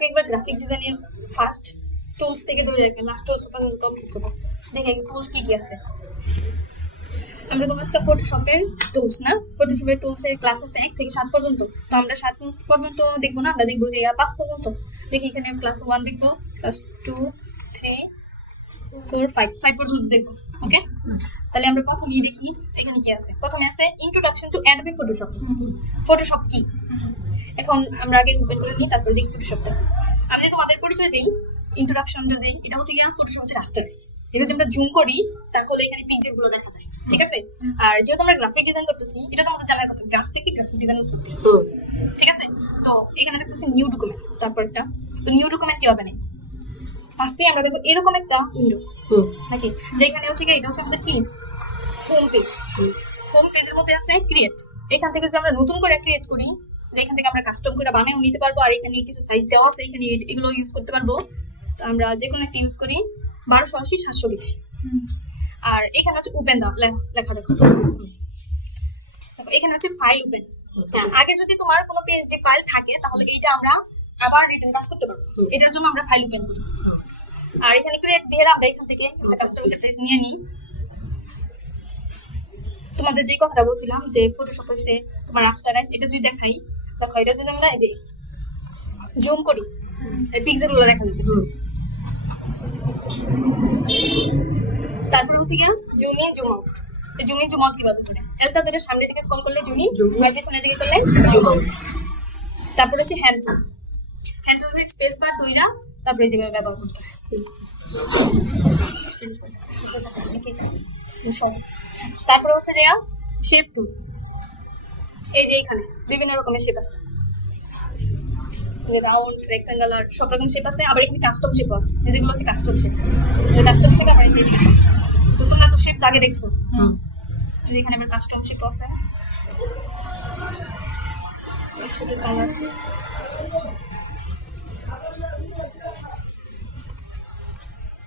আজকে একবার গ্রাফিক ডিজাইনের ফার্স্ট টুলস থেকে ধরে রাখবেন, লাস্ট টুলস পর্যন্ত কমপ্লিট করবো। দেখে টুলস কি কি আছে। আমরা কোনো আজকে ফটোশপের টুলস না, ফটোশপের টুলসের ক্লাস আছে 1 থেকে 7 পর্যন্ত। তো আমরা 7 পর্যন্ত দেখবো না, আমরা দেখবো যে 5 পর্যন্ত। দেখি এখানে ক্লাস 1 দেখবো, ক্লাস 2, 3, 4, 5 পর্যন্ত দেখবো। ওকে, তাহলে আমরা প্রথমেই দেখি এখানে কি আছে। প্রথমে আছে introduction to Adobe Photoshop. Photoshop কি এখন আমরা আগে ওপেন করে নিই, তারপর দেখি ফটোশপটা কি। আমি যদি তোমাদের পরিচয় দিই, ইন্ট্রোডাকশনটা দিই, এটা হচ্ছে কি ফটোশপ হচ্ছে রাস্টার বেস। এটা যদি আমরা জুম করি তাহলে এখানে পিকচার গুলো দেখা যায়, ঠিক আছে। আর যেহেতু আমরা গ্রাফিক ডিজাইন করতেছি, এটা তোমাদের জানার কথা, গ্রাফ থেকে গ্রাফিক ডিজাইন করতে, ঠিক আছে। তো এখানে দেখতেছি নিউ ডকুমেন্ট, তারপর একটা। তো নিউ ডকুমেন্ট কিভাবে নেই, ফার্স্টে আমরা দেখবো এরকম একটা উইন্ডো নাকি, যেখানে হচ্ছে কি এটা হচ্ছে আমাদের কি হোম পেজ। হোম পেজের মধ্যে আছে ক্রিয়েট। এখান থেকে যদি আমরা নতুন করে ক্রিয়েট করি, এখান থেকে আমরা কাস্টম করে বানায়ও নিতে পারবো। আর এখানে কিছু সাইট দেওয়া আছে, এখানে এগুলো ইউজ করতে পারবো। তো আমরা যে কোনো একটা ইউজ করি 1280 720। আর এখানে হচ্ছে ওপেন দাও লেখা দেখো, এখানে হচ্ছে ফাইল ওপেন। আগে যদি তোমার কোনো পিএসডি ফাইল থাকে তাহলে এইটা আমরা আবার রিটার্ন কাজ করতে পারবো, এটার জন্য আমরা ফাইল ওপেন করি। আর এখানে ক্রিয়েট দিয়ে আমরা এখান থেকে একটা কাস্টম ইন্টারফেস নিয়ে নিই। তোমাদের যে কথাটা বলছিলাম যে ফটোশপে সে তোমার রাস্টারাইজ, এটা যদি দেখাই, দেখো এটা যদি আমরা জুম করি, এই পিক্সেলগুলো দেখা যাচ্ছে। তারপরে হচ্ছে গিয়া জুম ইন জুম আউট। এই জুম ইন জুম আউট কিভাবে করে, এলটা ধরে সামনের দিকে স্ক্রল করলে জুম ইন, আর পিছনের দিকে করলে জুম আউট। তারপরে হচ্ছে হ্যান্ড টুল। হ্যান্ড টুল হচ্ছে স্পেস বার দুইটা, তারপরে এইভাবে ব্যবহার করতে হয়। তারপরে হচ্ছে যে শেপ টুল। এই যে এখানে বিভিন্ন রকমের শেপ আছে, রাউন্ড, রেক্টাঙ্গুলার, সব রকম শেপ আছে। আবার এখানে কাস্টম শেপও আছে, যেগুলো হচ্ছে কাস্টম শেপ। যে কাস্টম শেপ আবার এই তো তোমরা তো শেপ আগে দেখছো, এখানে আবার কাস্টম শেপ আছে। শেপের কালার,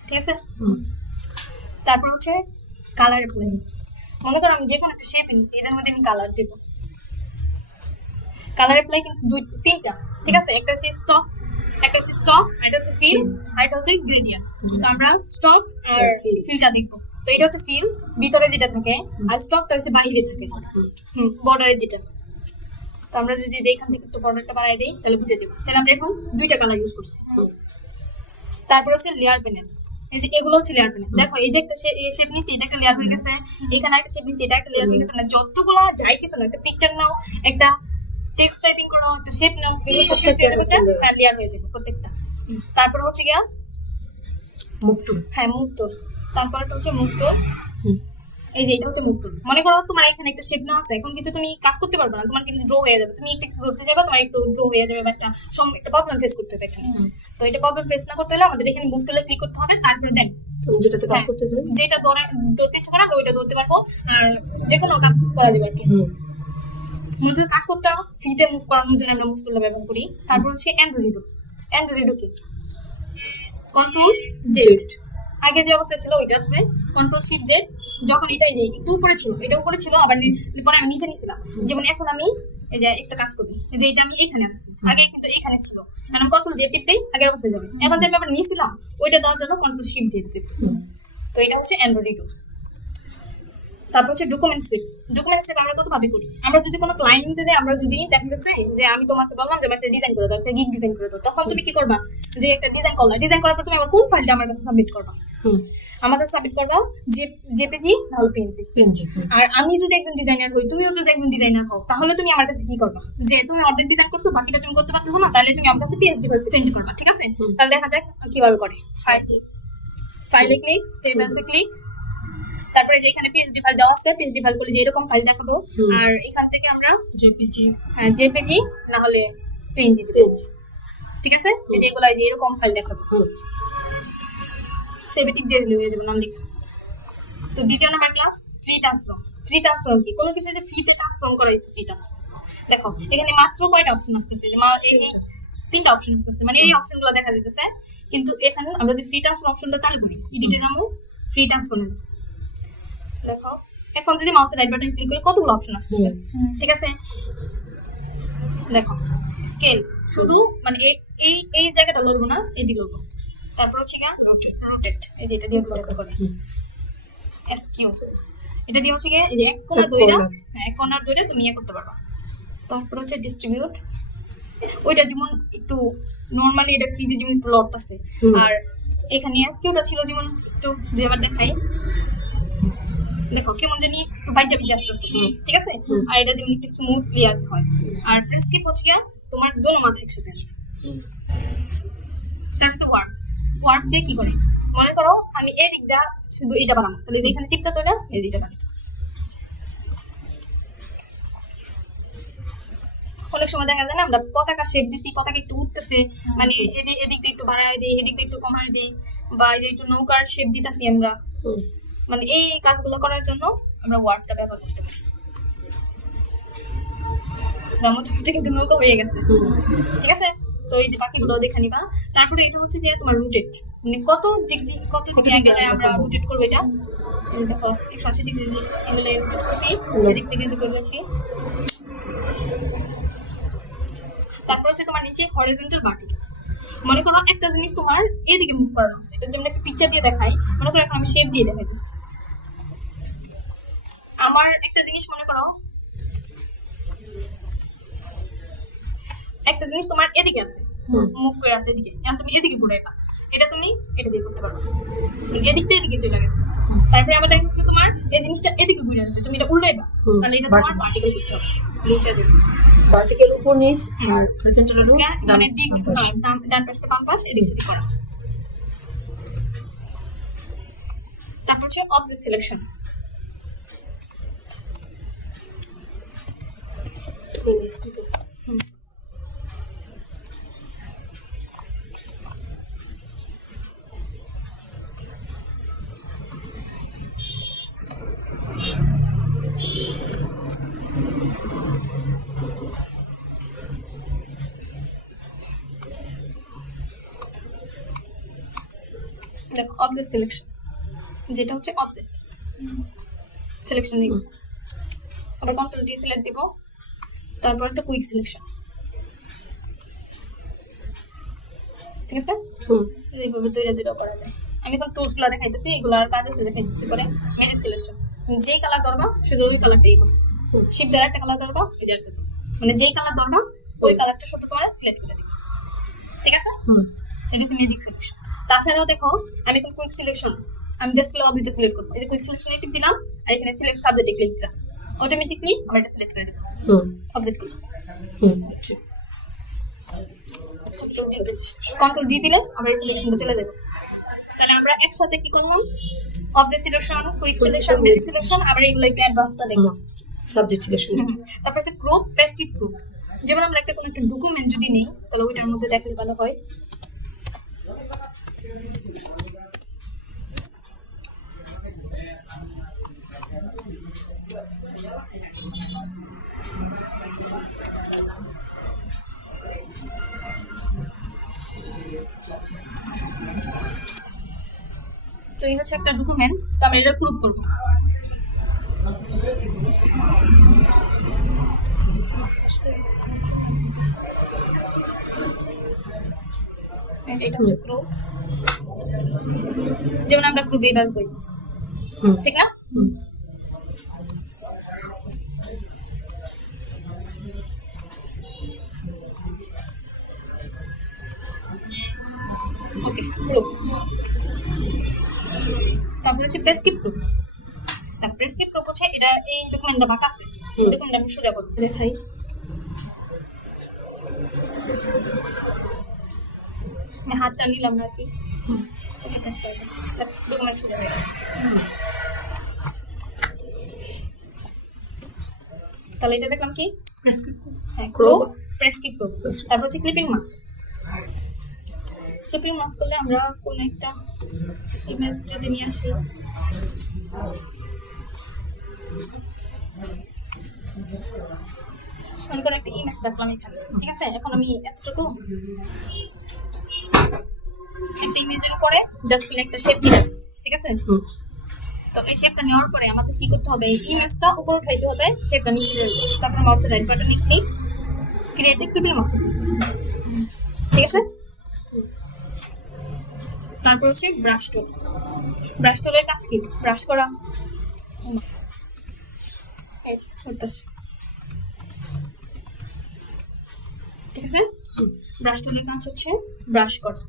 ঠিক আছে। তারপর হচ্ছে কালার অ্যাপ্লাই। মনে করো আমি যে কোনো একটা শেপ নিয়েছি, এটার মধ্যে আমি কালার দেব। কালার অ্যাপ্লাই কিন্তু 3টা, ঠিক আছে। একটা হচ্ছে স্টক, একটা হচ্ছে স্টক, এটা হচ্ছে ফিল, আর এটা হচ্ছে গ্রেডিয়েন্ট। তো আমরা স্টক আর ফিলটা দেখবো। তো এটা হচ্ছে ফিল, ভিতরে যেটা থাকে, আর স্টকটা হচ্ছে বাইরে থাকে, বর্ডারে যেটা। তো আমরা যদি এখান থেকে একটু বর্ডারটা বানাই দিই তাহলে বুঝে যাবো। তাহলে আমরা এখন 2টা কালার ইউজ করছি। তারপর হচ্ছে লেয়ার প্যানেল। এই যে এগুলো হচ্ছে লেয়ার প্যানেল। দেখো এই যে একটা শেপ নিয়েছি, এটা একটা লেয়ার হয়ে গেছে। এখানে একটা শেপ নিয়েছি, এটা একটা লেয়ার হয়ে গেছে। না যতগুলো যাই কিছু না, একটা পিকচার নাও, একটা টেক্সট টাইপিং করো, একটা শেপ নাও, এগুলো সব কিছু লেয়ার হয়ে যাবে প্রত্যেকটা। তারপর হচ্ছে গিয়া মুভ টুল। হ্যাঁ, মুভ টুল। তারপর হচ্ছে মুভ টুল। এই যে এটা হচ্ছে মুভ টুল। মনে করো তোমার এখানে একটা শেপ না আছে, এখন কিন্তু তুমি কাজ করতে পারবে না, তোমার কিন্তু ড্র হয়ে যাবে। তুমি একটা কিছু ধরতে যাবে, তোমার একটু ড্র হয়ে যাবে, বা একটা প্রবলেম ফেস করতে হবে এখানে। তো এটা প্রবলেম ফেস না করতে হলে আমাদের এখানে মুভ টুলে ক্লিক করতে হবে। তারপরে দেন যেটাতে কাজ করতে হবে, যেটা ধরতে ইচ্ছে করে আমরা ওইটা ধরতে পারবো, আর যে কোনো কাজ করা যাবে আর কি। মনে হচ্ছে কাজ করতে ফ্রিতে মুভ করানোর জন্য আমরা মুভ টুলটা ব্যবহার করি। তারপর হচ্ছে এন্ড্রয়েডো। এন্ড্রয়েডো কি কন্ট্রোল জেড, আগে যে অবস্থা ছিল ওইটা আসবে কন্ট্রোল শিফট জেড। যখন এটা একটু উপরে ছিল, এটা উপরে ছিল, আবার পরে আমি নিচে নিয়েছিলাম। যেমন এখন আমি এই যে একটা কাজ করি, যে এটা আমি এখানে আসছি, আগে কিন্তু এখানে ছিল, কারণ কন্ট্রোল জেড টিপতেই আগের অবস্থায় যাবে। এখন যে আমি আবার নিয়েছিলাম ওইটা দেওয়ার জন্য কন্ট্রোল শিফট জেড টিপ। তো এটা হচ্ছে এন্ড্রয়েডো। তারপর হচ্ছে ডকুমেন্ট সেভ। ডকুমেন্ট সেভ আমরা কত ভাবে করি, আমরা যদি কোনো ক্লায়েন্টে আমরা যদি দেখা গেছে যে আমি তোমাকে বললাম যে একটা ডিজাইন করে দাও, একটা গিগ ডিজাইন করে দাও, তখন তুমি কি করবা, যে একটা ডিজাইন করলা, ডিজাইন করার পর তুমি আবার কোন ফাইলটা আমার কাছে সাবমিট করবা, আমার কাছে সাবমিট করবা জেপিজি নাহলে পিএনজি। আর আমি যদি একজন ডিজাইনার হই, তুমিও যদি একজন ডিজাইনার হও, তাহলে তুমি আমার কাছে কি করবা, যে তুমি অর্ধেক ডিজাইন করছো, বাকিটা তুমি করতে পারতেছো না, তাহলে তুমি আমার কাছে পিএনজি ফাইল সেন্ড করবা, ঠিক আছে। তাহলে দেখা যাক কিভাবে করে। ফাইলে click, save as a click. তারপরে যে এখানে পিএসডি ফাইল দেওয়া আছে, পিএসডি ফাইল করলে যে এরকম ফাইল দেখাবো। আর এখান থেকে আমরা জেপিজি, হ্যাঁ জেপিজি না হলে পিএনজি দেব, ঠিক আছে। এই যে এগুলো যে এরকম ফাইল দেখাবো, সেভেটিভ দিয়ে দিলে হয়ে যাবে নাম লেখা। তো দ্বিতীয় number class free transform. Free transform কি, কোনো কিছু যদি ফ্রিতে ট্রান্সফর্ম করা হয়েছে, ফ্রি ট্রান্সফর্ম। দেখো এখানে মাত্র কয়টা অপশন আসতেছে, এই 3টা অপশন আসতেছে, মানে এই অপশনগুলো দেখা যাইতেছে। কিন্তু এখানে আমরা যদি ফ্রি ট্রান্সফর্ম অপশনটা চালু করি, এডিটে যাবো, ফ্রি ট্রান্সফর্ম, দেখো এখন যদি মাউসের রাইট বাটন ক্লিক করি কতগুলো অপশন আসতেছে, ঠিক আছে। দেখো স্কেল, শুধু মানে এই এই জায়গাটা লড়বো না, এদিকে লড়বো। তারপর হচ্ছে গিয়া রোটেট, এই যে এটা দিয়ে রোটেট করে এসকিউ, এটা দিয়ে হচ্ছে গিয়া এই যে এক কোণা দইরা, এক কোণার দইরা তুমি ইয়ে করতে পারবা। তারপর হচ্ছে ডিস্ট্রিবিউট, ওইটা যেমন একটু নরমালি এটা ফ্রিজে যেমন একটু লড়তেছে, আর এখানে এসকিউটা ছিল যেমন একটু দুইবার দেখাই, দেখো কেমন জানি বাইজা বিজা আসতেছে, ঠিক আছে। আর এটা যেমন একটু স্মুথলি আর হয়। আর প্রেসক্রিপ হচ্ছে গিয়া তোমার দোনো মাথা একসাথে আসবে। তারপর ওয়ার্প, ওয়ার্প দিয়ে কি করে, মনে করো আমি এই দিকটা শুধু এটা বানাবো, তাহলে এখানে টিপটা তো এটা এই দিকটা বানাবো। অনেক সময় দেখা যায় না আমরা পতাকা শেপ দিছি, পতাকা একটু উঠতেছে, মানে এদিক দিয়ে একটু বাড়ায় দিই, এদিক দিয়ে একটু কমায় দিই, বা একটু নৌকার শেপ দিতেছি আমরা, মানে এই কাজগুলো করার জন্য আমরা ওয়ার্ডটা ব্যবহার করতে পারি। কিন্তু নৌকা হয়ে গেছে, ঠিক আছে। তো এই যে বাকিগুলো দেখে নিবা। তারপরে এটা হচ্ছে যে তোমার রুটেট, মানে কত ডিগ্রি কত অ্যাঙ্গেলে আমরা রুটেট করবো। এটা দেখো 180 ডিগ্রি অ্যাঙ্গেলে রুটেট করছি, এদিক থেকে এদিকে করছি। তারপর হচ্ছে তোমার নিচে হরিজন্টাল ভার্টিক্যাল, মনে করো একটা জিনিস তোমার এদিকে মুভ করানো আছে, এটা যেমন একটা পিকচার দিয়ে দেখাই, মনে করো এখন আমি শেপ দিয়ে দেখাইতেছি। আমার একটা জিনিস মনে করো, একটা জিনিস তোমার এদিকে আছে, মুভ করে আছে এদিকে, এখন তুমি এদিকে ঘুরাইবা, এটা তুমি এটা দিয়ে করতে পারো, এদিক থেকে এদিকে চলে গেছে। তারপরে আবার দেখা যাচ্ছে তোমার এই জিনিসটা এদিকে ঘুরে আছে, তুমি এটা উল্টাইবা, তাহলে এটা তোমার ভার্টিক্যাল করতে হবে। দুইটা দিক, ভার্টিক্যাল উপর নিচ আর হরিজন্টাল মানে দিক ডান পাশ থেকে বাম পাশ এদিক সেদিক করা। তারপর হচ্ছে অবজেক্ট সিলেকশন, দেখো অবজেক্ট সিলেকশন, যেটা হচ্ছে অবজেক্ট সিলেকশন নিয়ে গেছে। আবার কন্ট্রোল ডি সিলেক্ট দিব, তারপর একটা কুইক সিলেকশন, ঠিক আছে। এইভাবে দুইটা করা যায়। আমি এখন টুলসগুলো দেখাইতেছি, এগুলোর কাজ আছে দেখাইতেছি। পরে ম্যাজিক সিলেকশন, যেই কালার ধরবা শুধু ওই কালারটাই করবে, শিপ দ্বারা একটা কালার ধরবা এই যে, মানে যেই কালার ধরবা ওই কালারটা শুধু তোমার সিলেক্ট করে দিবে, ঠিক আছে। এটা হচ্ছে ম্যাজিক সিলেকশন। তাছাড়াও দেখো আমি এখন কুইক সিলেকশন, আমি জাস্ট অবজেক্টটা সিলেক্ট করব, এই যে কুইক সিলেকশনে টিপ দিলাম, আর এখানে সিলেক্ট সাবজেক্টে ক্লিক দিলাম, অটোমেটিক্যালি আমরা এটা সিলেক্ট করে দেব অবজেক্টগুলো। কন্ট্রোল ডি দিলে আমরা এই সিলেকশনটা চলে যাব। তাহলে আমরা একসাথে কি করলাম, object selection, quick selection, magic selection, আবার এগুলো একটু অ্যাডভান্সটা দেখলাম, সাবজেক্ট সিলেকশন। তারপর হচ্ছে গ্রুপ, প্রেসক্রিপ্ট গ্রুপ। যেমন আমরা একটা কোনো একটা ডকুমেন্ট যদি নেই, তাহলে ওইটার মধ্যে দেখলে ভালো হয়। তো এই হচ্ছে একটা ডকুমেন্ট, তো আমরা এটা গ্রুপ করবো। এটা হচ্ছে গ্রুপ, যেমন আমরা গ্রুপ এইভাবে করি, ঠিক না। ওকে, গ্রুপ। তারপর হচ্ছে প্রেসক্রিপ্ট গ্রুপ। প্রেসক্রিপ্ট গ্রুপ হচ্ছে এটা, এই ডকুমেন্টটা বাঁকা আছে, ডকুমেন্টটা আমি সোজা করবো, দেখাই। হাতটা নিলাম না আর কি, ডকুমেন্ট সোজা হয়ে গেছে। তাহলে এটা দেখলাম কি প্রেসক্রিপ্ট, হ্যাঁ গ্রুপ, প্রেসক্রিপ্ট গ্রুপ। তারপর হচ্ছে ক্লিপিং মাস্ক। ক্লিপিং মাস্ক করলে আমরা কোন একটা ইমেজ যদি নিয়ে আসি, মনে করো একটা ইমেজ রাখলাম এখানে, ঠিক আছে। এখন আমি এতটুকু একটা ইমেজের উপরে জাস্ট একটা শেপ দিলাম, ঠিক আছে। তো এই শেপটা নেওয়ার পরে আমাদের কি করতে হবে, এই ইমেজটা উপরে উঠাইতে হবে, শেপটা নিচে যাবে। তারপর মাউসের রাইট বাটনে click, create a clipping mask. ঠিক আছে। তারপর হচ্ছে ব্রাশ টুল। ব্রাশ টুলের কাজ কি? ব্রাশ করা। এই যে করতেছি, ঠিক আছে। ব্রাশ টুলের কাজ হচ্ছে ব্রাশ করা।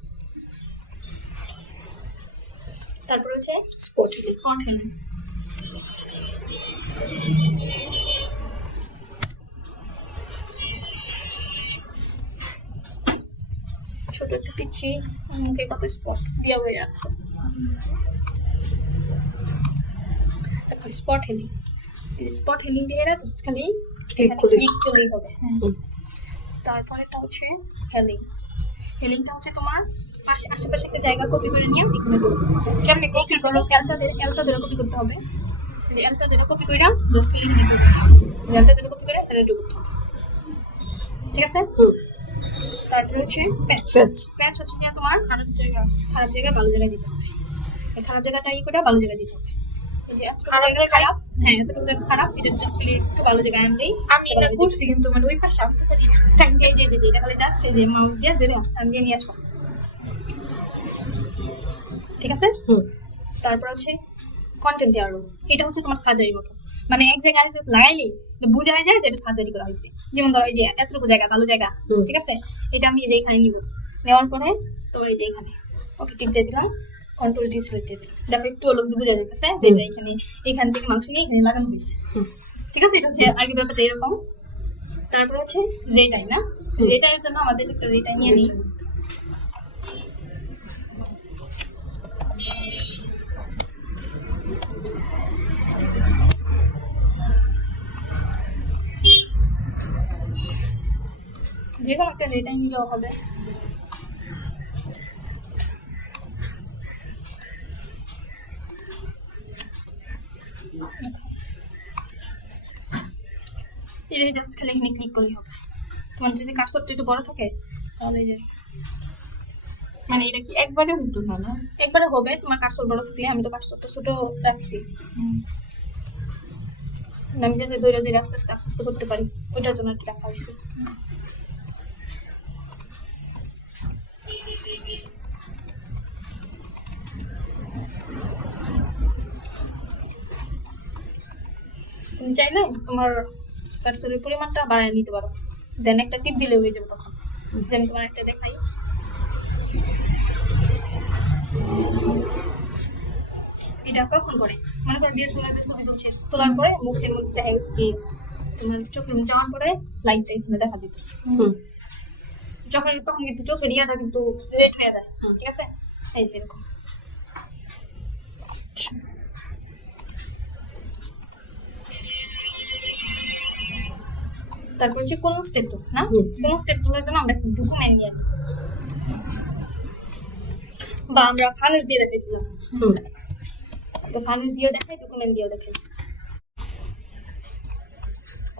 তারপর হচ্ছে স্পট স্পট হেলিং। ছোট একটা পিচ্ছি মুখে কত স্পট দিয়ে হয়ে যাচ্ছে। দেখো স্পট হেলিং, স্পট হেলিং দিয়ে এরা জাস্ট খালি এখানে ক্লিক করলেই হবে। তারপরেটা হচ্ছে হেলিং। হেলিংটা হচ্ছে তোমার পাশে আশেপাশে একটা জায়গা কপি করে নিয়ে এখানে কেমনি কপি করো, এলটা ধরে কপি করতে হবে। এলটা ধরে কপি করে জাস্ট এখানে এলটা ধরে কপি করে এখানে ঢুকতে হবে, ঠিক আছে। তারপরে হচ্ছে প্যাচ। প্যাচ হচ্ছে যে তোমার খারাপ জায়গা ভালো জায়গায় দিতে হবে। এই খারাপ জায়গাটা করে ভালো জায়গায় দিতে হবে। এই যে খারাপ জায়গা খারাপ, হ্যাঁ এতটুকু জায়গা খারাপ, এটা জাস্ট একটু ভালো জায়গায় আনলেই আমি এটা করছি কিন্তু মানে ওই পাশে আনতে পারি না। এই যে এটা খালি জাস্ট এই যে মাউস দিয়ে ধরে টান দিয়ে নিয়ে আসবো, ঠিক আছে। তারপর হচ্ছে কন্টেন্ট দেওয়ার রুম। এটা হচ্ছে তোমার সার্জারির মতো, মানে এক জায়গায় লাগাইলি বোঝা যায় যে এটা সার্জারি করা হয়েছে। যেমন ধরো এই যে এতটুকু জায়গা ভালো জায়গা, ঠিক আছে। এটা আমি এই যে এখানে নিব, নেওয়ার পরে তোমার এই যে এখানে ওকে টিপ দিয়ে দিলাম, কন্ট্রোল ডি সিলেক্ট দিয়ে দিলাম। দেখো একটু লোক বোঝা যাইতেছে যে এটা এখান থেকে মাংস নিয়ে এখানে লাগানো হয়েছে, ঠিক আছে। এটা হচ্ছে আর কি ব্যাপারটা এরকম। তারপর হচ্ছে রেটাই না, রেটাইয়ের জন্য আমাদের একটা রেটাই নিয়ে নিই। যে কোনো একটা রেটাই নিলেও হবে। এটা জাস্ট খালি এখানে ক্লিক করলেই হবে। তোমার যদি কার্সরটা একটু বড় থাকে তাহলে এই যে মানে এটা কি একবারে হতো না? একবারে হবে তোমার কার্সর বড় থাকলে। আমি তো কার্সরটা ছোট রাখছি, আমি যাতে দৌড়ে দৌড়ে আস্তে আস্তে করতে পারি, ওইটার জন্য আর কি রাখা হয়েছে। তুমি চাইলে তোমার কার্সরের পরিমাণটা বাড়ায় নিতে পারো, দেন একটা টিপ দিলে হয়ে যাবে তখন। যে আমি তোমার একটা দেখাই, এটা কখন করে মনে করো ডিএসএলআর ছবি তুলছে, তোলার পরে মুখের মধ্যে দেখা গেছে কি তোমার চোখের মধ্যে যাওয়ার পরে লাইটটা এখানে দেখা দিতেছে, তখন কিন্তু চোখের ইয়াটা কিন্তু রেড হয়ে যায়, ঠিক আছে। এই যে এরকম। তারপর হচ্ছে কোন স্টেপ টুল না, কোন স্টেপ টুলের জন্য আমরা একটা ডকুমেন্ট নিয়ে বা আমরা ফানুস দিয়ে দেখাইছিলাম, তো ফানুস দিয়ে দেখাই, ডকুমেন্ট দিয়ে দেখাই।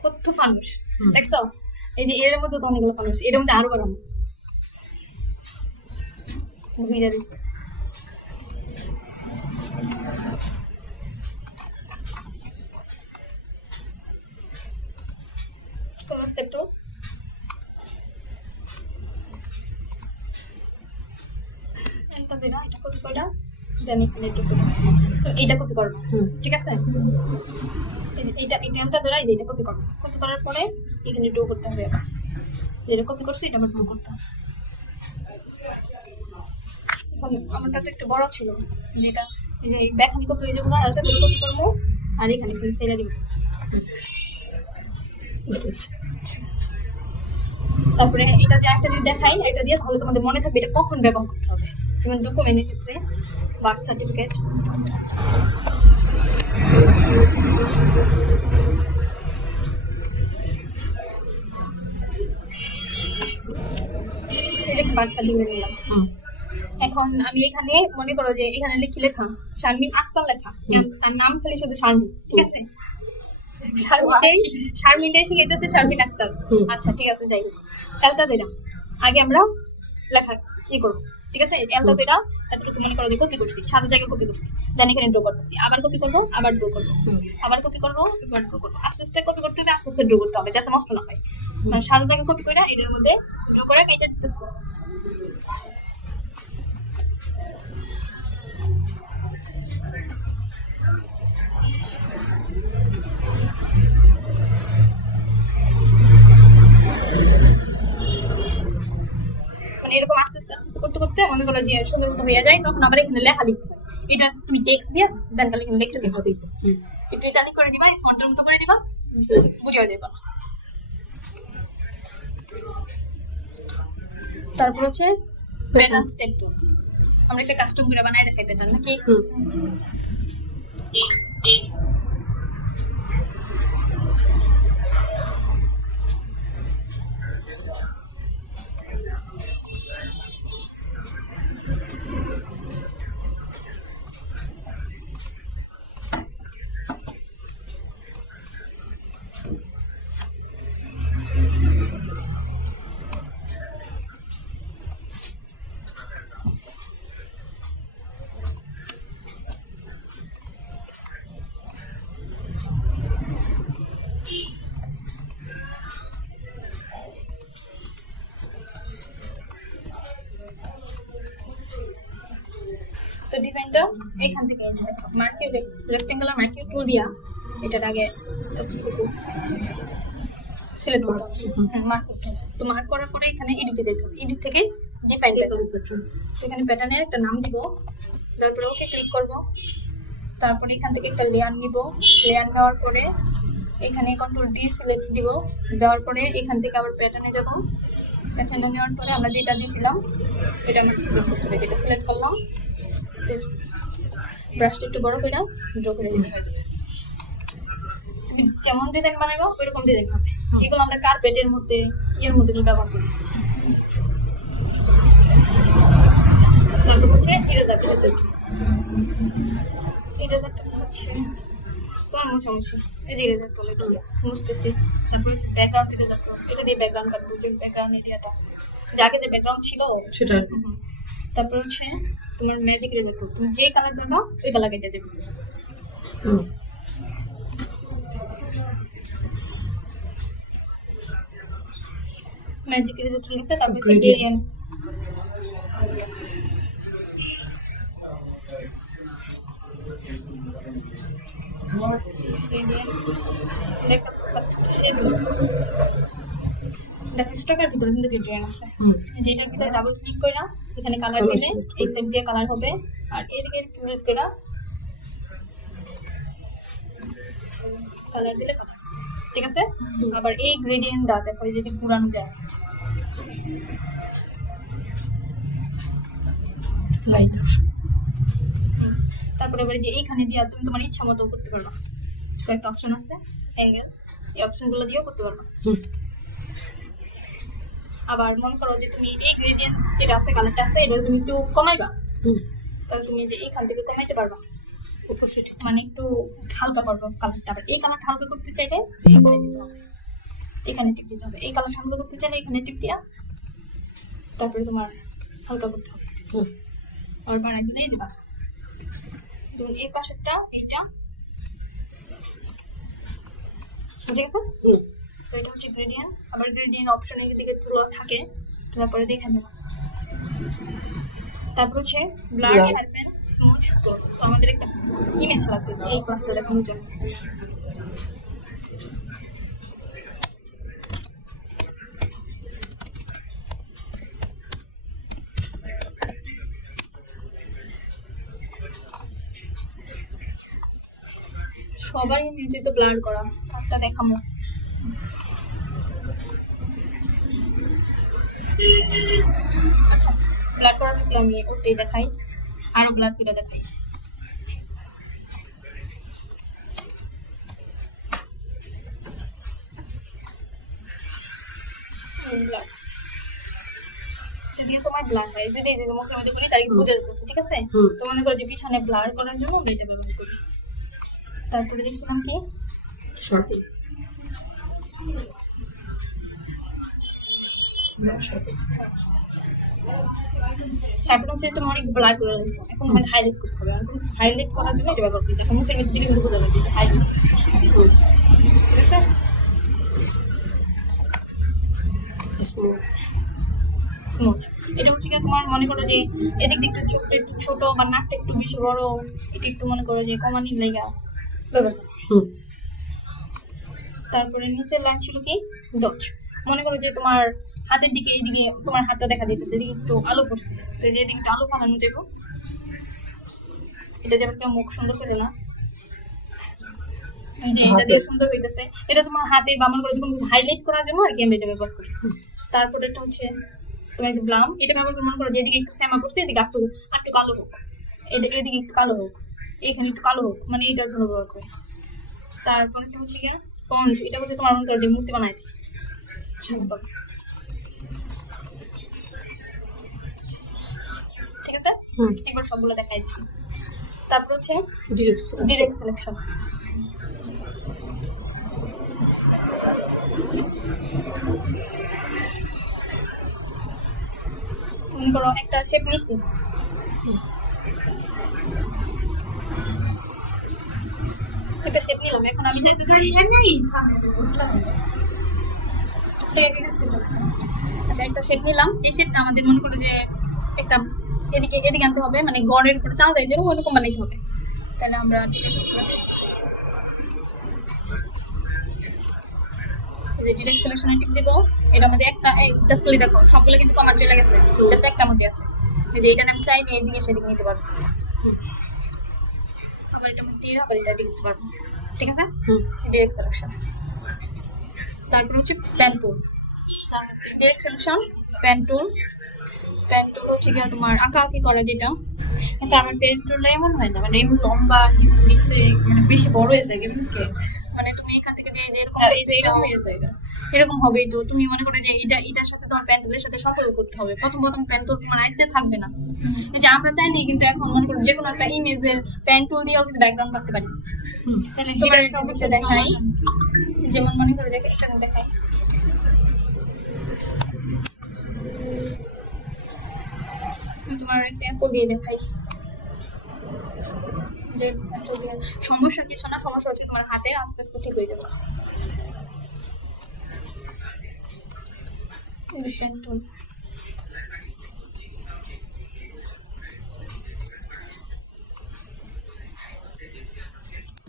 কত ফানুস দেখছো, এই যে এর মধ্যে তো অনেকগুলো ফানুস, এর মধ্যে আরো বাড়ানো ভিড়ে দিচ্ছে। স্টেপ টু এটা দিনা, এটা কপি করা, দেন এখানে একটু এইটা কপি করবো, ঠিক আছে। এইটা এটা ধরা, এইটা কপি করবো, কপি করার পরে এখানে ড্র করতে হবে। যেটা কপি করছি এটা আমার ড্র করতে হবে। আমারটা তো একটু বড় ছিল, যেটা এই ব্যাখানি কপি হয়ে যাবো না, হালকা করে কপি করবো আর এখানে সেটা দিব। তারপরে এটা যে একটা যদি দেখাই, এটা দিয়ে তাহলে তোমাদের মনে থাকবে এটা কখন ব্যবহার করতে হবে। যেমন ডকুমেন্টের ক্ষেত্রে বার্থ সার্টিফিকেট, এই যে বার্থ সার্টিফিকেট নিলাম। এখন আমি এখানে মনে করো যে এখানে লেখা শারমিন আক্তার লেখা, তার নাম খালি শুধু শারমিন, ঠিক আছে। শারমিন শিখাইতেছে শারমিন আক্তার, আচ্ছা ঠিক আছে। যাই হোক, এলটা দুইটা আগে আমরা লেখা করবো, ঠিক আছে। এলটা দুইটা এতটুকু মনে করো যে কপি করছি, সাদা জায়গায় কপি করছি, দেন এখানে ড্র করতেছি, আবার কপি করবো, আবার ড্র করবো, আবার কপি করবো, এবার ড্র করবো। আস্তে আস্তে কপি করতে হবে, আস্তে আস্তে ড্র করতে হবে যাতে নষ্ট না হয়। সাদা জায়গায় কপি করে এটার মধ্যে ড্র করে কেটে দিতেছি। মানে এরকম আস্তে আস্তে আস্তে করতে করতে মনে করো যে সুন্দর মতো হয়ে যায়, তখন আবার এখানে লেখা লিখতে হয়। এটা তুমি টেক্সট দিয়ে দেন খালি এখানে লিখতে দিবা, একটু ইতালি করে দিবা, এই ফন্টের মতো করে দিবা, বুঝিয়ে দিবা। তারপর হচ্ছে প্যাটার্ন স্টেপ 2, আমরা একটা কাস্টম করে বানাই দেখাই প্যাটার্ন নাকি। তো ডিজাইনটা এইখান থেকে মার্কিউ রেক্টেঙ্গুলার মার্কিউ টুল দিয়া এটার আগে সিলেক্ট করতে হবে, মার্ক করতে হবে। তো মার্ক করার পরে এখানে এডিটে দিতে হবে, এডিট থেকে ডিফাইন সেখানে প্যাটার্নের একটা নাম দিব, তারপরে ওকে ক্লিক করব। তারপরে এখান থেকে একটা লেয়ার নিব, লেয়ার নেওয়ার পরে এখানে কন্ট্রোল ডি সিলেক্ট দিব, দেওয়ার পরে এখান থেকে আবার প্যাটার্নে যাব। প্যাটার্নে নেওয়ার পরে আমরা যেটা দিয়েছিলাম এটা আমাদের সিলেক্ট করতে হবে, যেটা সিলেক্ট করলাম ব্রাশটা একটু বড় করে ড্র করে দিতে হয়ে যাবে। তুমি যেমন ডিজাইন বানাবো ওইরকম ডিজাইন হবে। এগুলো আমরা কার্পেটের মধ্যে মধ্যে ব্যবহার করি। তারপর হচ্ছে ইরেজারটা হচ্ছে তোমার মুছে মুছে এই যে ইরেজার তোলে মুছতেছি। তারপর হচ্ছে ব্যাকগ্রাউন্ড ইরেজার তো এটা দিয়ে ব্যাকগ্রাউন্ড কাটবো, যে ব্যাকগ্রাউন্ড এরিয়াটা যাকে যে ব্যাকগ্রাউন্ড ছিল সেটা। তারপর হচ্ছে তোমার ম্যাজিক ইরেজার টুল, তুমি যে কালার দেবা ওই কালার কেটে যাবে। ম্যাজিক ইরেজার টুল নিতে, তারপর হচ্ছে গ্রেডিয়েন্ট। দেখো ফার্স্ট শেড দেখো স্টকের ভিতরে কিন্তু গ্রেডিয়েন্ট আছে, যেটার ভিতরে ডাবল ক্লিক করে এখানে কালার দিলে এই সেট দিয়ে কালার হবে, আর এদিকে ক্লিক করে কালার দিলে কালার, ঠিক আছে। আবার এই গ্রেডিয়েন্টটা দেখো যদি ঘুরানো যায় লাইন, তারপরে এবারে যে এইখানে দিয়ে তুমি তোমার ইচ্ছা মতো করতে পারবা। তো একটা অপশন আছে অ্যাঙ্গেল, এই অপশনগুলো দিয়েও করতে পারবা। আবার মনে করো যে তুমি এই গ্রেডিয়েন্ট যেটা আছে কালারটা আছে এটা তুমি একটু কমাইবা, তাহলে তুমি যে এইখান থেকে কমাইতে পারবা অপোজিট, মানে একটু হালকা করবো কালারটা। আবার এই কালারটা হালকা করতে চাইলে এই করে দিতে হবে, এখানে টিপ দিতে হবে। এই কালারটা হালকা করতে চাইলে এখানে টিপ দিয়া তারপরে তোমার হালকা করতে হবে, আর বানাই দিলেই দিবা। ধরুন এই পাশেরটা এটা ঠিক আছে। তো এটা হচ্ছে গ্রেডিয়েন্ট। আবার গ্রেডিয়েন্ট অপশনের দিকে পুরো থাকে, তারপরে দেখে নেব। তারপর হচ্ছে ব্লার, শার্পেন, স্মুথ। তো আমাদের একটা ইমেজ লাগবে এই ক্লাসটা দেখানোর জন্য। সবারই নিচে তো ব্লার করা, একটা দেখাবো। আচ্ছা ব্লার করা থাকলে আমি ওটাই দেখাই, আরো ব্লার করে দেখাই। ব্লার যদি তোমার ব্লার হয়, যদি মুখের মধ্যে করি তাহলে বোঝা যাচ্ছে, ঠিক আছে। তো মনে করো যে পিছনে ব্লার করার জন্য আমরা এটা ব্যবহার করি। তারপরে দেখছিলাম কি শার্পেন, শার্পেন হচ্ছে তুমি অনেক ব্লার করে দিচ্ছ, এখন মানে হাইলাইট করতে হবে। হাইলাইট করার জন্য এটা ব্যবহার করি, দেখো মুখের মধ্যে দিলে কিন্তু বোঝা যাবে হাইলাইট, ঠিক আছে। স্মুথ। এটা হচ্ছে কি তোমার মনে করো যে এদিক দিকটা চোখটা একটু ছোট বা নাকটা একটু বেশি বড়, এটা একটু মনে করো যে কমানির লেগা ব্যবহার করো। হুম তারপরে নিচের লাইন ছিল কি ডচ। মনে করো যে তোমার হাতের দিকে এইদিকে তোমার হাতটা দেখা যেতেছে, এদিকে একটু আলো পড়ছে, তো এদিকে একটু আলো পালানো যাবো। এটা দিয়ে আবার কেউ মুখ সুন্দর করে না, যে এটা দিয়ে সুন্দর হইতেছে। এটা তোমার হাতে বা মনে করো যে কোনো কিছু হাইলাইট করার জন্য আর কি আমরা এটা ব্যবহার করি। তারপর এটা হচ্ছে তোমার একটু ব্লাম, এটা ব্যবহার করে মনে করো যে এদিকে একটু শ্যামা পড়ছে, এদিকে একটু একটু কালো হোক, এদিকে একটু কালো হোক, এইখানে একটু কালো হোক, মানে এটার জন্য ব্যবহার করি। তারপর একটা হচ্ছে কি পঞ্চ, এটা হচ্ছে তোমার মনে করো যে মূর্তি বানাই দেয়। ঠিক আছে, হুম একবার সবগুলো দেখাই দিছি। তারপর হচ্ছে ডিরেক্ট ডিরেক্ট সিলেকশন। মনে করো একটা শেপ নিছি, একটা শেপ নিলাম, এখন আমি চাইতেছি আচ্ছা একটা শেপ নিলাম, এই শেপটা আমাদের মনে করো যে একটা এদিকে এদিকে আনতে হবে, মানে গড়ের উপরে চাল দেয় যেরকম ওরকম বানাইতে হবে। তাহলে আমরা ডিরেক্ট সিলেকশনে টিপ দেবো। এটা আমাদের একটা জাস্ট খালি দেখো সবগুলো কিন্তু কমার চলে গেছে, জাস্ট একটা মধ্যে আছে। যদি এটা আমি চাইলে এদিকে সেদিকে নিতে পারবো, আবার এটা মধ্যে আবার এটা দিতে পারবো। ঠিক আছে, ডিরেক্ট সিলেকশন। তারপর হচ্ছে pen tool. Direct selection, pen tool. Pen tool হচ্ছে গিয়ে তোমার আঁকাআঁকি করা যেটা। আচ্ছা আমার পেন টুলটা এমন হয় না, মানে এমন লম্বা নিচে মানে বেশি বড় হয়ে যায় কেমন কে, মানে তুমি এখান থেকে যে এরকম এই যে এরকম হয়ে যায় এরকম হবেই। তো তুমি মনে করো যে এটার সাথে তোমার পেন টুলের সাথে সম্পর্ক করতে হবে। প্রথম পেন টুল তোমার আইতে থাকবে না, এই যে আমরা চাইলে কিন্তু এখন মনে করো যে কোনো একটা ইমেজের পেন টুল দিয়েও কিন্তু ব্যাকগ্রাউন্ড করতে পারি। তাহলে তোমার হিরার সমস্যা দেখাই, যেমন মনে করো যে একটা দেখাই, তোমার একটা অ্যাপল দিয়ে দেখাই যে সমস্যা কিছু না, সমস্যা হচ্ছে তোমার হাতে আস্তে আস্তে ঠিক হয়ে যাবে। পেন টুল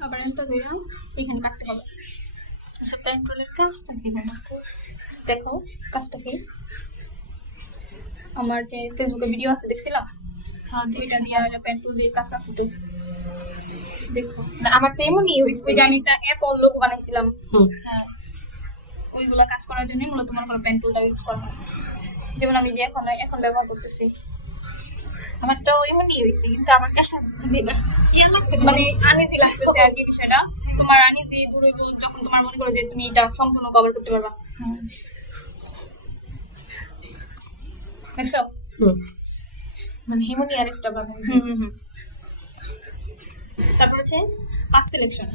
আবার এনটা ধরে এখানে কাটতে হবে। আচ্ছা পেন টুলের কাজটা কি বলো তো, দেখো কাজটা কি। আমার যে ফেসবুকে ভিডিও আছে দেখছিলাম, ওইটা দিয়ে পেন টুল দিয়ে কাজ আছে তো দেখো। আমার তো এমনই হয়েছে, ওই যে আমি একটা অ্যাপল লোগো বানাইছিলাম, হুম ওইগুলা কাজ করার জন্য মূলত মনে করো পেন টুলটা ইউজ করা হয়। যেমন আমি যে এখন ব্যবহার করতেছি, আমারটাও এমনই হয়েছে, কিন্তু আমার কাছে ইয়ে লাগছে মানে আনইজি লাগতেছে আর কি বিষয়টা। তোমার আনইজি দূর হইব যখন তোমার মনে করো যে তুমি এটা সম্পূর্ণ কভার করতে পারবা। দেখছো, মানে হেমনি আরেকটা বানাই। তারপর হচ্ছে পাথ সিলেকশন।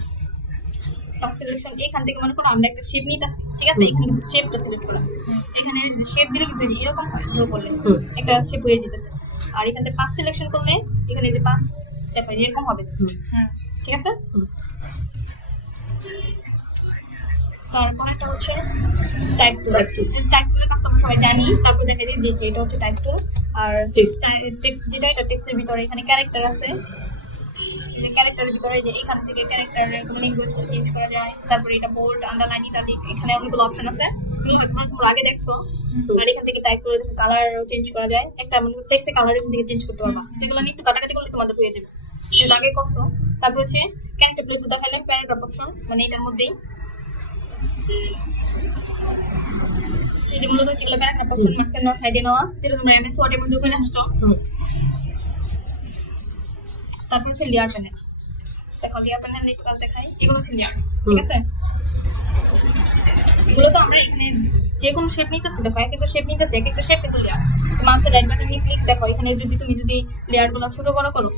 পাথ সিলেকশন এখান থেকে মনে করো আমরা একটা শেপ নিতেছি, ঠিক আছে, এখানে কিন্তু শেপটা সিলেক্ট করা আছে। এখানে শেপ দিলে কিন্তু এরকম হয়, ড্র করলে একটা শেপ হয়ে যেতেছে। আর এখান থেকে পাথ সিলেকশন করলে এখানে যে পাথ দেখো এরকম হবে জাস্ট। ঠিক আছে, তারপর একটা হচ্ছে টাইপ টুল। টাইপ টুলের কাজ তো আমরা সবাই জানি, তারপর দেখে দিই যে এটা হচ্ছে টাইপ টুল। আর টেক্সট যেটা, এটা টেক্সটের ভিতরে এখানে ক্যারেক্টার আছে, এই ক্যারেক্টারের ভিতরে যে এখান থেকে ক্যারেক্টারের কোনো ল্যাঙ্গুয়েজ চেঞ্জ করা যায়। তারপরে এটা বোল্ড, আন্ডারলাইন, ইটালিক, এখানে অনেকগুলো অপশন আছে, এগুলো হয়তো তোমরা আগে দেখছো। আর এখান থেকে টাইপ করে কালারও চেঞ্জ করা যায়, একটা মানে টেক্সটের কালার এখান থেকে চেঞ্জ করতে পারবা। এগুলো নিয়ে একটু কাটাকাটি করলে তোমাদের হয়ে যাবে, কিন্তু আগে করছো। তারপর হচ্ছে ক্যারেক্টার প্লেট দেখাইলাম, প্যারাগ্রাফ অপশন, মানে এটার মধ্যেই এই যে মূলত হচ্ছে প্যারাগ্রাফ অপশন, মাঝখানে নেওয়া, সাইডে নেওয়া, যেটা তোমরা এমএস ওয়ার্ডের মধ্যে ওখানে আসছো। তারপর হচ্ছে লেয়ার প্যানেল। দেখো লেয়ার প্যানেল একটু কাজ দেখাই, এগুলো হচ্ছে লেয়ার। ঠিক আছে, এগুলো তো আমরা এখানে যে কোনো শেপ নিতেছি, দেখো এক একটা শেপ নিতেছি, এক একটা শেপ কিন্তু লেয়ার। মাউসের রাইট বাটন নিয়ে ক্লিক, দেখো এখানে তুমি যদি লেয়ারগুলো ছোট বড় করো,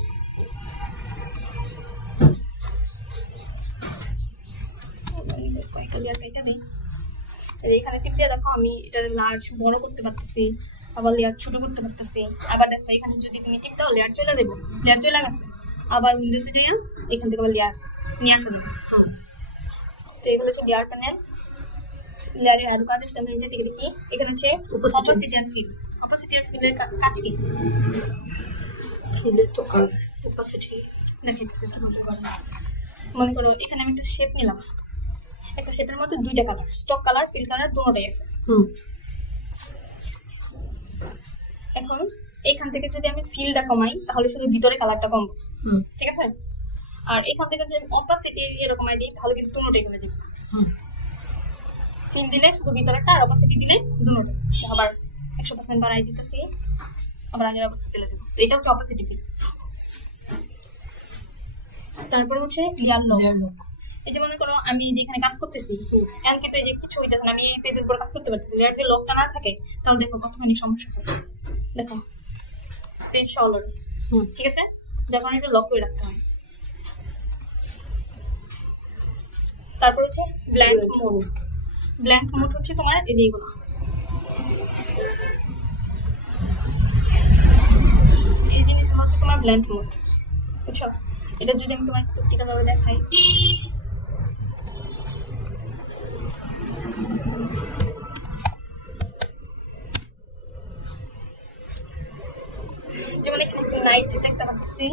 এখানে টিপ দিয়ে দেখো আমি এটা লার্জ বড় করতে পারতেছি, আবার লেয়ার ছোট করতে পারতেছি। আবার দেখো এখানে যদি তুমি টিপ দাও লেয়ার চলে দেবো, লেয়ার চলে গেছে। আবার উইন্ডোজে যাই এখান থেকে আবার লেয়ার নিয়ে আসা দেবো। তো এগুলো হচ্ছে লেয়ার প্যানেল। লেয়ারের আরো কাজ আছে, আমি নিচে দিকে দেখি। এখানে হচ্ছে Opacity. Opacity and fill. Opacity and ফিলের কাজ কি ফিলে তো কালার ওপাসিটি দেখাইতেছে তোমাদের কথা। মনে করো এখানে আমি একটা শেপ নিলাম, একটা শেপের মধ্যে দুইটা colour, stroke colour fill colour দুটোটাই আছে। হুম এখন এইখান থেকে যদি আমি ফিলটা কমাই তাহলে শুধু ভিতরে কালারটা কমবে, হুম ঠিক আছে? আর এখান থেকে যদি অপাসিটি এরকম কমাই দিই তাহলে কিন্তু দুটোটাই কমে যাবে। হুম ফিল দিলে শুধু ভিতরেরটা, আর অপাসিটি দিলে দুটোটাই। আবার 100% বাড়াই দিতেছি, আবার আগের অবস্থা চলে যাবে। তো এটা হচ্ছে অপাসিটি ফিল। তারপরে হচ্ছে লেয়ার লক। লেয়ার লক এই যে মনে করো আমি যেখানে কাজ করতেছি এখন কিন্তু এই যে কিছু হইতেছে না, আমি এই পেজের উপর কাজ করতে পারতেছি। লেয়ার যে লকটা না থাকে তাহলে দেখো কতখানি সমস্যা হয়। দেখো পেজ সলভ, হুম ঠিক আছে? যখন এটা লক করে রাখতে হয়। তারপর হচ্ছে ব্ল্যাঙ্ক মোড। ব্ল্যাঙ্ক মোড হচ্ছে তোমার এই যে এইগুলো, এই জিনিসগুলো হচ্ছে তোমার ব্ল্যাঙ্ক মোড, বুঝছো? এটা যদি আমি তোমার প্রত্যেকটা ভাবে দেখাই, যেমন এখানে নাইট দেখতে পাচ্ছি,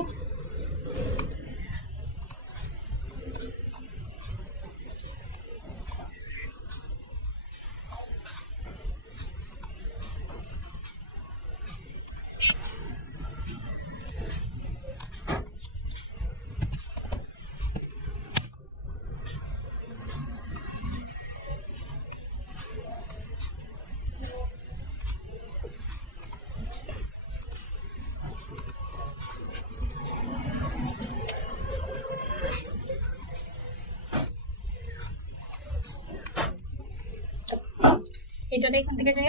এটা এখান থেকে যাই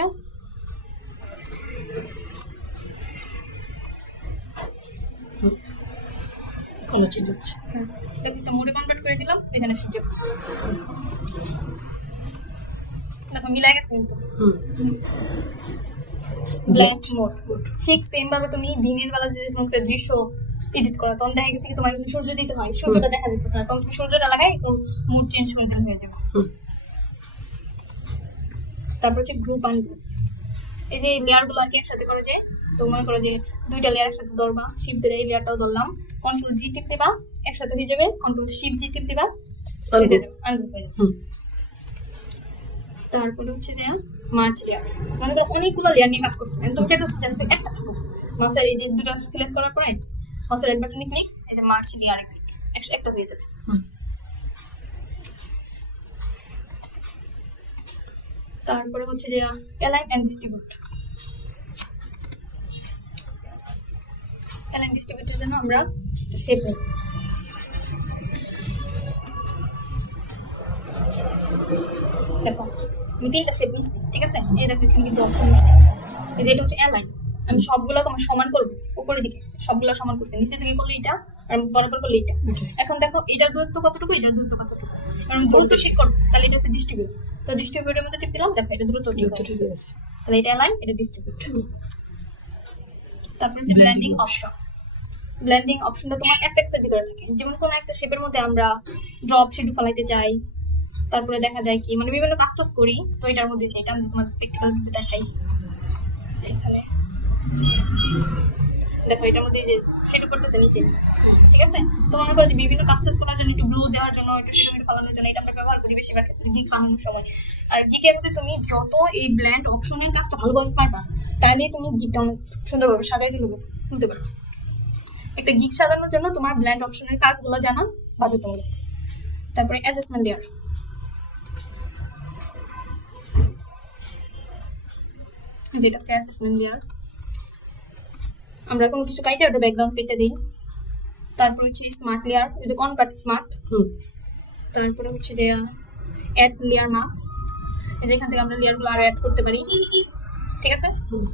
কালার চেঞ্জ হচ্ছে দেখো একটা মোডে কনভার্ট করে দিলাম, এখানে সূর্য দেখো মিলাই গেছে কিন্তু। হুম ব্ল্যাঙ্ক মোড ঠিক সেম ভাবে তুমি দিনের বেলা যদি কোনো একটা দৃশ্য এডিট করো তখন দেখা গেছে কি তোমার কিন্তু সূর্য দিতে হয়, সূর্যটা দেখা দিতেছে না, তখন তুমি সূর্যটা লাগাই মুড চেঞ্জ করে দিলে হয়ে যাবে। হুম তারপর হচ্ছে গ্রুপ আনগ্রুপ। এই যে লেয়ার গুলো আর কি একসাথে করে যে, তো মনে করো যে দুইটা লেয়ার একসাথে ধরবা, শিপ দিয়ে এই লেয়ারটাও ধরলাম, কন্ট্রোল জি টিপ দিবা, একসাথে হয়ে যাবে, কন্ট্রোল শিপ জি টিপ দিবা, সেটা দেবে আনগ্রুপ হয়ে যাবে। হুম তারপরে হচ্ছে যে মার্চ লেয়ার, মনে করো অনেকগুলো লেয়ার নিয়ে কাজ করছো, একদম চাইতেছো জাস্ট একটা থাকুক, মাউসের এই যে দুটো সিলেক্ট করার পরে মাউসের রাইট বাটনে ক্লিক, এই যে মার্চ লেয়ারে ক্লিক, একটা হয়ে যাবে। হুম তারপরে হচ্ছে যে অ্যালাইন এন্ড ডিস্ট্রিবিউট। অ্যালাইন ডিস্ট্রিবিউটের জন্য আমরা শেপ নেই, দেখো আমি তিনটা শেপ নিচ্ছি, ঠিক আছে? এই দেখো এখানে কিন্তু অপশন নিচ্ছে, এই যে এটা হচ্ছে অ্যালাইন, আমি সবগুলো তোমার সমান করবো, উপরের দিকে সবগুলো সমান করছি, নিচের দিকে করলে এটা আর বরাবর করলে এটা। এখন দেখো এটার দূরত্ব কতটুকু, এটার দূরত্ব কতটুকু, কারণ দূরত্ব ঠিক করবো, তাহলে এটা হচ্ছে ডিস্ট্রিবিউট। তো ডিস্ট্রিবিউটের মধ্যে টিপ দিলাম, দেখো এটা দূরত্ব ঠিক ঠিক হয়েছে, আছে তাহলে এটা অ্যালাইন, এটা ডিস্ট্রিবিউট। তারপর হচ্ছে ব্লেন্ডিং Blending অপশন। ব্লেন্ডিং অপশনটা তোমার এফেক্টস এর ভিতরে থাকে, যেমন কোনো একটা শেপের মধ্যে আমরা ড্রপ শেডো ফলাইতে চাই, তারপরে দেখা যায় কি মানে বিভিন্ন কাজ টাজ করি, তো এটার মধ্যে সেটা আমি তোমার প্র্যাকটিক্যাল দেখাই। এখানে দেখো এটার মধ্যে যে শেডো করতেছে নিচে, ঠিক আছে? তো মনে করো যে বিভিন্ন কাজ টাজ করার জন্য, একটু গ্লো দেওয়ার জন্য, একটু শেডো ফলানোর জন্য এটা আমরা ব্যবহার করি বেশিরভাগ ক্ষেত্রে গিক বানানোর সময়। আর গিকের মধ্যে তুমি যত এই ব্ল্যান্ড অপশনের কাজটা ভালোভাবে পারবা, তাহলেই তুমি গিকটা অনেক সুন্দরভাবে সাজাই তুলতে পারবে। একটা গিক সাজানোর জন্য তোমার ব্ল্যান্ড অপশনের কাজগুলো জানা বাধ্যতামূলক। তারপরে অ্যাডজাস্টমেন্ট লেয়ার, যেটা হচ্ছে অ্যাডজাস্টমেন্ট লেয়ার, আমরা কোনো কিছু কাইটে ওটা ব্যাকগ্রাউন্ড কেটে দিই। তারপর হচ্ছে স্মার্ট লেয়ার, এই যে কনভার্ট স্মার্ট। হুম তারপরে হচ্ছে যে অ্যাড লেয়ার মাস্ক, এখান থেকে আমরা লেয়ারগুলো আরো অ্যাড করতে পারি, ঠিক আছে? হুম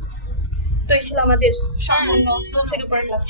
তো এই ছিল আমাদের সম্পূর্ণ টুলসের উপরে ক্লাস।